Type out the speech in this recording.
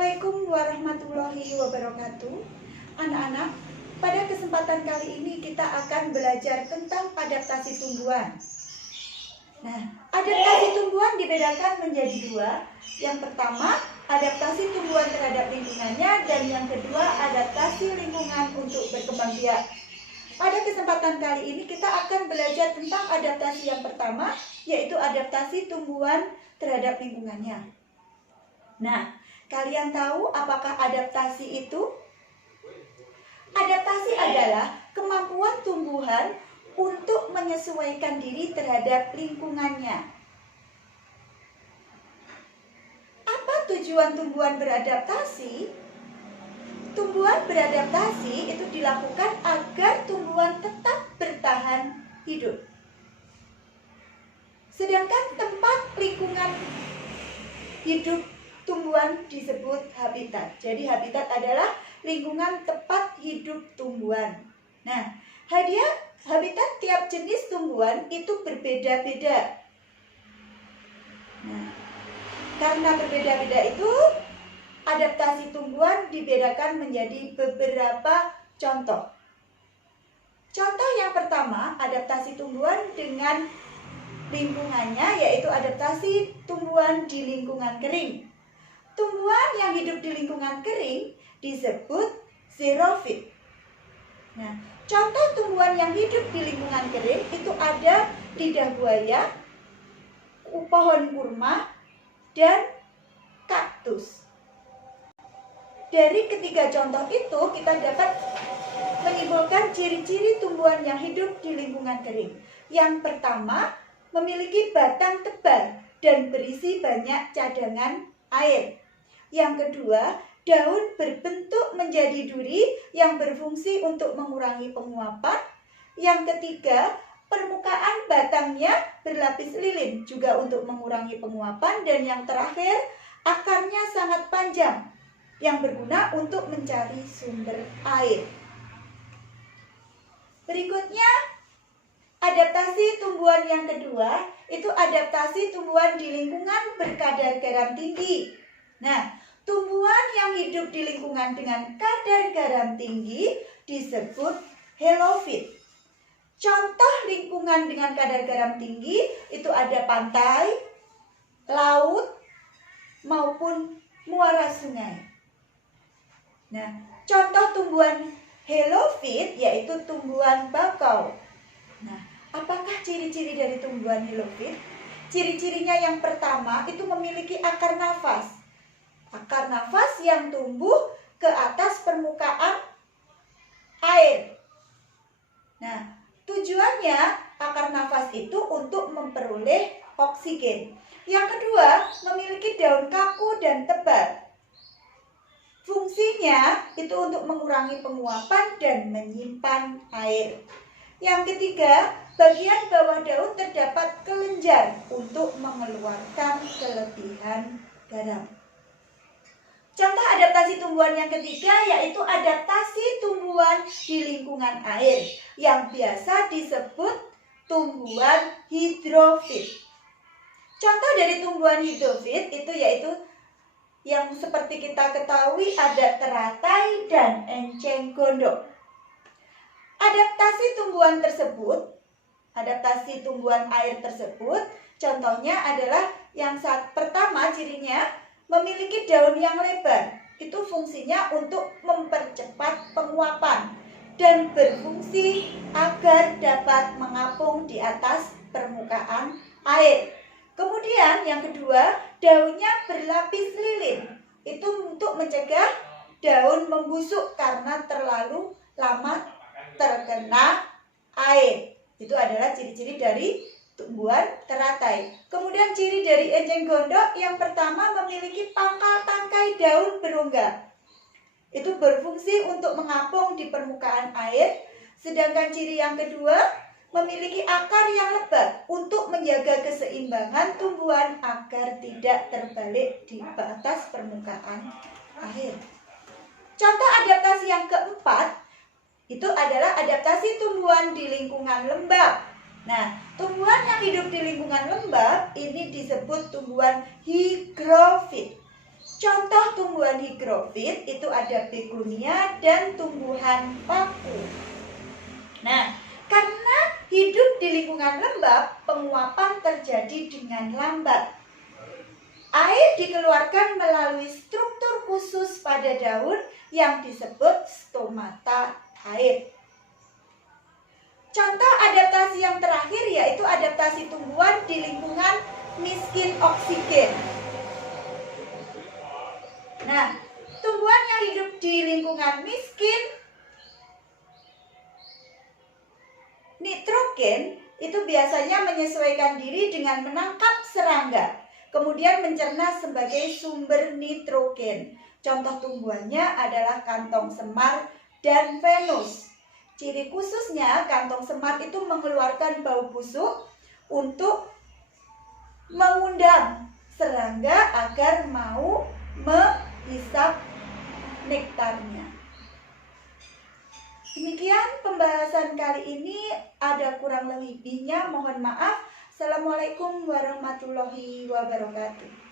Assalamualaikum warahmatullahi wabarakatuh. Anak-anak, pada kesempatan kali ini kita akan belajar tentang adaptasi tumbuhan. Nah, adaptasi tumbuhan dibedakan menjadi dua. Yang pertama, adaptasi tumbuhan terhadap lingkungannya, dan yang kedua, adaptasi lingkungan untuk berkembang biak. Pada kesempatan kali ini kita akan belajar tentang adaptasi yang pertama, yaitu adaptasi tumbuhan terhadap lingkungannya. Nah, kalian tahu apakah adaptasi itu? Adaptasi adalah kemampuan tumbuhan untuk menyesuaikan diri terhadap lingkungannya. Apa tujuan tumbuhan beradaptasi? Tumbuhan beradaptasi itu dilakukan agar tumbuhan tetap bertahan hidup. Sedangkan tempat lingkungan hidup tumbuhan disebut habitat. Jadi habitat adalah lingkungan tempat hidup tumbuhan. Nah, habitat tiap jenis tumbuhan itu berbeda-beda. Nah, karena berbeda-beda itu, adaptasi tumbuhan dibedakan menjadi beberapa contoh. Contoh yang pertama, adaptasi tumbuhan dengan lingkungannya, yaitu adaptasi tumbuhan di lingkungan kering. Tumbuhan yang hidup di lingkungan kering disebut xerofit. Nah, contoh tumbuhan yang hidup di lingkungan kering itu ada lidah buaya, pohon kurma, dan kaktus. Dari ketiga contoh itu kita dapat menyimpulkan ciri-ciri tumbuhan yang hidup di lingkungan kering. Yang pertama, memiliki batang tebal dan berisi banyak cadangan air. Yang kedua, daun berbentuk menjadi duri yang berfungsi untuk mengurangi penguapan. Yang ketiga, permukaan batangnya berlapis lilin juga untuk mengurangi penguapan. Dan yang terakhir, akarnya sangat panjang yang berguna untuk mencari sumber air. Berikutnya, adaptasi tumbuhan yang kedua itu adaptasi tumbuhan di lingkungan berkadar garam tinggi. Nah, tumbuhan yang hidup di lingkungan dengan kadar garam tinggi disebut helofit. Contoh lingkungan dengan kadar garam tinggi itu ada pantai, laut, maupun muara sungai. Nah, contoh tumbuhan helofit yaitu tumbuhan bakau. Nah, apakah ciri-ciri dari tumbuhan helofit? Ciri-cirinya yang pertama itu memiliki akar nafas. Akar nafas yang tumbuh ke atas permukaan air. Nah, tujuannya akar nafas itu untuk memperoleh oksigen. Yang kedua, memiliki daun kaku dan tebal. Fungsinya itu untuk mengurangi penguapan dan menyimpan air. Yang ketiga, bagian bawah daun terdapat kelenjar untuk mengeluarkan kelebihan garam. Contoh adaptasi tumbuhan yang ketiga yaitu adaptasi tumbuhan di lingkungan air yang biasa disebut tumbuhan hidrofit. Contoh dari tumbuhan hidrofit itu yaitu yang seperti kita ketahui ada teratai dan enceng gondok. Adaptasi tumbuhan air tersebut, contohnya adalah yang pertama cirinya memiliki daun yang lebar. Itu fungsinya untuk mempercepat penguapan dan berfungsi agar dapat mengapung di atas permukaan air. Kemudian yang kedua, daunnya berlapis lilin. Itu untuk mencegah daun membusuk karena terlalu lama terkena air. Itu adalah ciri-ciri dari tumbuhan teratai. Kemudian ciri dari enceng gondok yang pertama memiliki pangkal tangkai daun berongga. Itu berfungsi untuk mengapung di permukaan air. Sedangkan ciri yang kedua memiliki akar yang lebat untuk menjaga keseimbangan tumbuhan agar tidak terbalik di atas permukaan air. Contoh adaptasi yang keempat itu adalah adaptasi tumbuhan di lingkungan lembab. Nah, tumbuhan yang hidup di lingkungan lembab ini disebut tumbuhan higrofit. Contoh tumbuhan higrofit itu ada begonia dan tumbuhan paku. Nah, karena hidup di lingkungan lembab, penguapan terjadi dengan lambat. Air dikeluarkan melalui struktur khusus pada daun yang disebut stomata haid. Contoh adaptasi yang terakhir yaitu adaptasi tumbuhan di lingkungan miskin oksigen. Nah, tumbuhan yang hidup di lingkungan miskin nitrogen itu biasanya menyesuaikan diri dengan menangkap serangga, kemudian mencerna sebagai sumber nitrogen. Contoh tumbuhannya adalah kantong semar dan venus. Ciri khususnya kantong semar itu mengeluarkan bau busuk untuk mengundang serangga agar mau menghisap nektarnya. Demikian pembahasan kali ini, ada kurang lebihnya mohon maaf. Assalamualaikum warahmatullahi wabarakatuh.